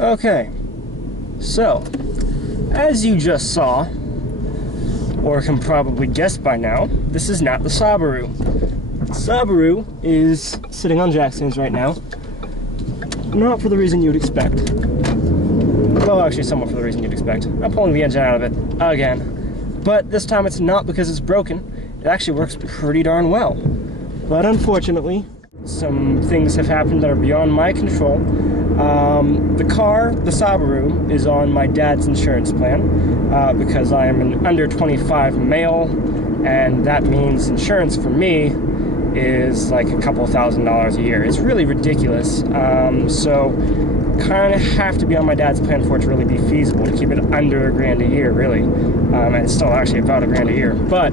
Okay, so, as you just saw, or can probably guess by now, this is not the Saabaru. Saabaru is sitting on jack stands right now, not for the reason you'd expect. Well, actually, somewhat for the reason you'd expect. I'm pulling the engine out of it again, but this time it's not because it's broken. It actually works pretty darn well. But unfortunately, some things have happened that are beyond my control. The car, the Saabaru, is on my dad's insurance plan because I am an under 25 male, and that means insurance for me is like a couple $1,000s a year. It's really ridiculous. So kind of have to be on my dad's plan for it to really be feasible to keep it under $1,000 a year, really. And it's still actually about $1,000 a year. But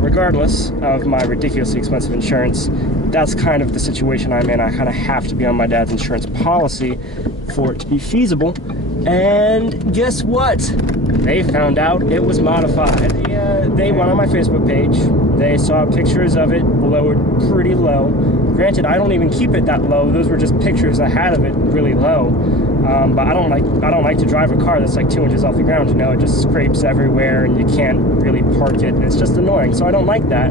regardless of my ridiculously expensive insurance, that's kind of the situation I'm in. I kind of have to be on my dad's insurance policy for it to be feasible. And guess what? They found out it was modified. They went on my Facebook page. They saw pictures of it lowered pretty low. Granted, I don't even keep it that low. Those were just pictures I had of it really low. But I don't like to drive a car that's like 2 inches off the ground. You know, it just scrapes everywhere, and you can't really park it, and it's just annoying. So I don't like that.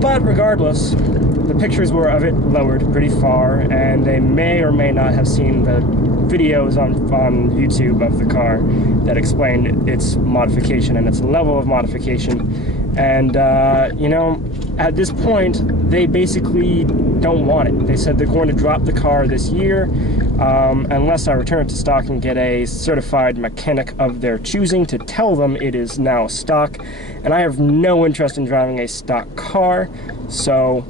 But regardless, the pictures were of it lowered pretty far, and they may or may not have seen the videos on YouTube of the car that explained its modification and its level of modification. And you know, at this point, they basically don't want it. They said they're going to drop the car this year unless I return it to stock and get a certified mechanic of their choosing to tell them it is now stock. And I have no interest in driving a stock car, so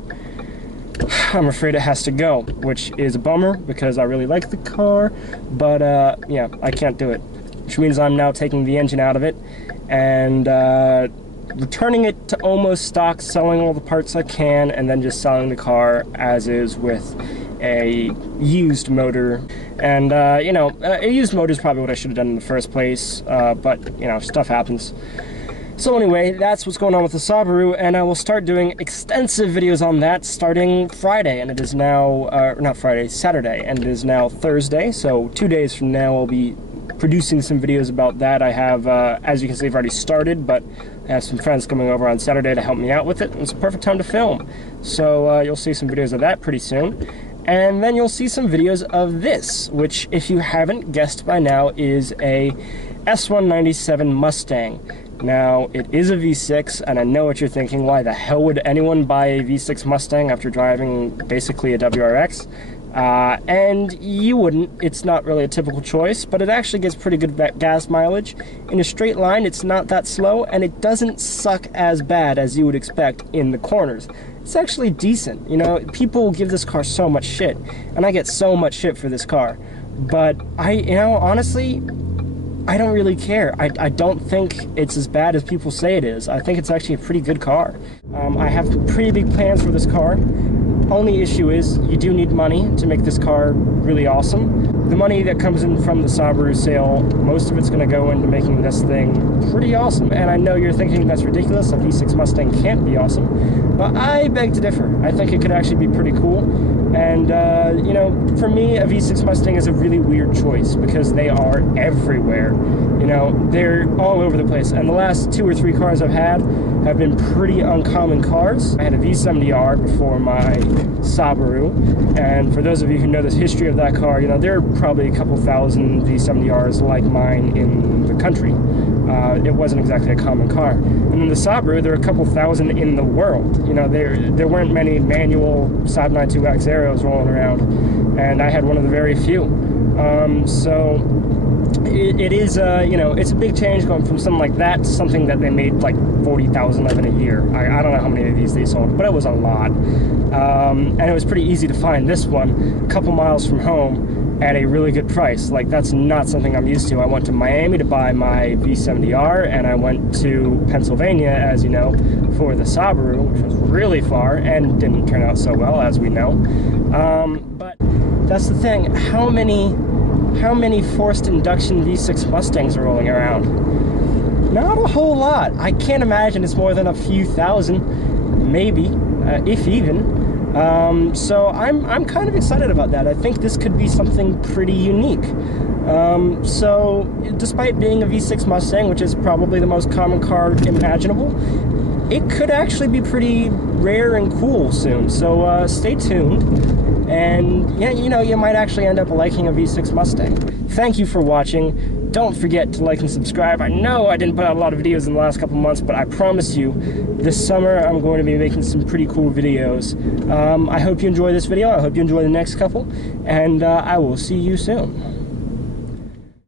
I'm afraid it has to go, which is a bummer because I really like the car, but yeah, I can't do it. Which means I'm now taking the engine out of it and returning it to almost stock, selling all the parts I can, and then just selling the car as is with a used motor. And you know, a used motor is probably what I should have done in the first place, but you know, stuff happens. So anyway, that's what's going on with the Saabaru, and I will start doing extensive videos on that starting Friday, and it is now, not Friday, Saturday, and it is now Thursday, so 2 days from now I'll be producing some videos about that. I have, as you can see, I've already started, but I have some friends coming over on Saturday to help me out with it, and it's a perfect time to film. So you'll see some videos of that pretty soon. And then you'll see some videos of this, which, if you haven't guessed by now, is a S197 Mustang. Now, it is a V6, and I know what you're thinking, why the hell would anyone buy a V6 Mustang after driving basically a WRX? And you wouldn't. It's not really a typical choice, but it actually gets pretty good gas mileage. In a straight line, it's not that slow, and it doesn't suck as bad as you would expect in the corners. It's actually decent. You know, people give this car so much shit, and I get so much shit for this car. But you know, honestly, I don't really care. I don't think it's as bad as people say it is. I think it's actually a pretty good car. I have pretty big plans for this car. Only issue is you do need money to make this car really awesome. The money that comes in from the Saabaru sale, most of it's going to go into making this thing pretty awesome. And I know you're thinking that's ridiculous, a V6 Mustang can't be awesome, but I beg to differ. I think it could actually be pretty cool. And, you know, for me, a V6 Mustang is a really weird choice because they are everywhere. You know, they're all over the place. And the last 2 or 3 cars I've had have been pretty uncommon cars. I had a V70R before my Saabaru. And for those of you who know the history of that car, you know, there are probably a couple thousand V70Rs like mine in the country. It wasn't exactly a common car. And then the Saabaru, there are a couple thousand in the world. You know, there weren't many manual Saab 92X Aeros rolling around, and I had one of the very few. So it is, you know, it's a big change going from something like that to something that they made like 40,000 of in a year. I don't know how many of these they sold, but it was a lot. And it was pretty easy to find this one a couple miles from home at a really good price. Like, that's not something I'm used to. I went to Miami to buy my V70R, and I went to Pennsylvania, as you know, for the Saabaru, which was really far and didn't turn out so well, as we know. But that's the thing. How many forced induction V6 Mustangs are rolling around? Not a whole lot. I can't imagine it's more than a few thousand, maybe, if even. So I'm kind of excited about that. I think this could be something pretty unique. So despite being a V6 Mustang, which is probably the most common car imaginable, it could actually be pretty rare and cool soon. So stay tuned, and yeah, you know, you might actually end up liking a V6 Mustang. Thank you for watching. Don't forget to like and subscribe. I know I didn't put out a lot of videos in the last couple months, but I promise you, this summer I'm going to be making some pretty cool videos. I hope you enjoy this video. I hope you enjoy the next couple, and I will see you soon.